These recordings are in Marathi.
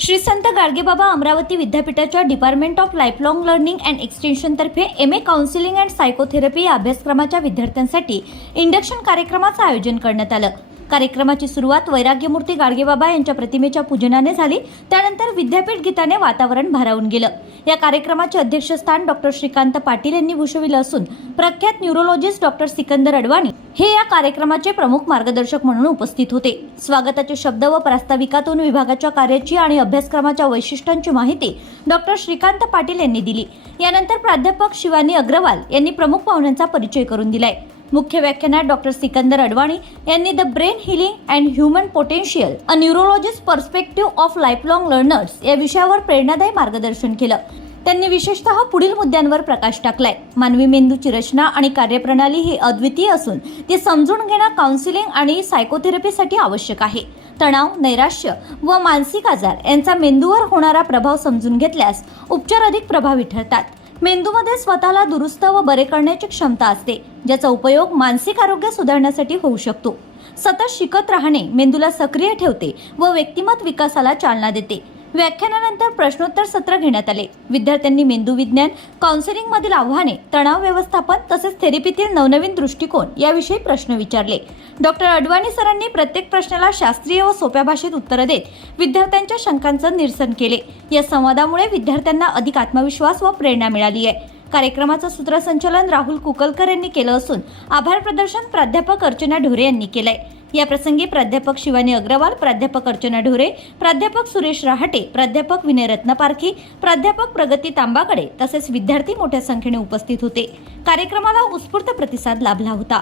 श्री संत गाडगेबाबा अमरावती विद्यापीठाच्या department of lifelong learning and एक्सटेन्शनतर्फे M A counselling and psychotherapy या अभ्यासक्रमाच्या विद्यार्थ्यांसाठी इंडक्शन कार्यक्रमाचं आयोजन करण्यात आलं. कार्यक्रमाची सुरुवात वैराग्यमूर्ती गाडगेबाबा यांच्या प्रतिमेच्या पूजनाने झाली. त्यानंतर विद्यापीठ गीताने वातावरण भारावून गेलं. या कार्यक्रमाचे अध्यक्षस्थान डॉक्टर श्रीकांत पाटील यांनी भूषविलं असून प्रख्यात न्यूरोलॉजिस्ट डॉक्टर सिकंदर अडवाणी हे या कार्यक्रमाचे प्रमुख मार्गदर्शक म्हणून उपस्थित होते. स्वागताचे शब्द व प्रास्ताविकातून विभागाच्या कार्याची आणि अभ्यासक्रमाच्या वैशिष्ट्यांची माहिती डॉक्टर श्रीकांत पाटील यांनी दिली. यानंतर प्राध्यापक शिवानी अग्रवाल यांनी प्रमुख पाहुण्यांचा परिचय करून दिलाय. मुख्य व्याख्यानात डॉक्टर सिकंदर अडवाणी यांनी the brain healing and human potential a neurologist perspective of lifelong learners या विषयावर प्रेरणादायी मार्गदर्शन केलं. त्यांनी विशेषतः पुढील मुद्द्यांवर प्रकाश टाकलाय. मानवी मेंदूची रचना आणि कार्यप्रणाली ही अद्वितीय असून ती समजून घेणं काउन्सिलिंग आणि सायकोथेरपीसाठी आवश्यक आहे. तणाव नैराश्य व मानसिक आजार यांचा मेंदूवर होणारा प्रभाव समजून घेतल्यास उपचार अधिक प्रभावी ठरतात. मेंदूमध्ये स्वतःला दुरुस्त व बरे करण्याची क्षमता असते ज्याचा उपयोग मानसिक आरोग्य सुधारण्यासाठी होऊ शकतो. सतत शिकत राहणे मेंदूला सक्रिय ठेवते व व्यक्तिमत्व विकासाला चालना देते. व्याख्यानानंतर प्रश्नोत्तर सत्र घेण्यात आले. विद्यार्थ्यांनी मेंदू विज्ञान काउन्सिलिंग मधील आव्हाने तणाव व्यवस्थापन तसेच थेरपीतील नवनवीन दृष्टिकोन याविषयी प्रश्न विचारले. डॉक्टर अडवाणी सरांनी प्रत्येक प्रश्नाला शास्त्रीय व सोप्या भाषेत उत्तरं देत विद्यार्थ्यांच्या शंकांचं निरसन केले. या संवादामुळे विद्यार्थ्यांना अधिक आत्मविश्वास व प्रेरणा मिळाली आहे. कार्यक्रमाचं सूत्रसंचालन राहुल कुकलकर यांनी केलं असून आभार प्रदर्शन प्राध्यापक अर्चना ढोरे यांनी केलंय. या प्रसंगी प्राध्यापक शिवानी अग्रवाल प्राध्यापक अर्चना ढोरे प्राध्यापक सुरेश रहाटे प्राध्यापक विनय रत्नपारखी प्राध्यापक प्रगती तांबाकडे तसेच विद्यार्थी मोठ्या संख्येने उपस्थित होते. कार्यक्रमाला उत्स्फूर्त प्रतिसाद लाभला होता.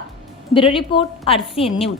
Bureau report R C N news.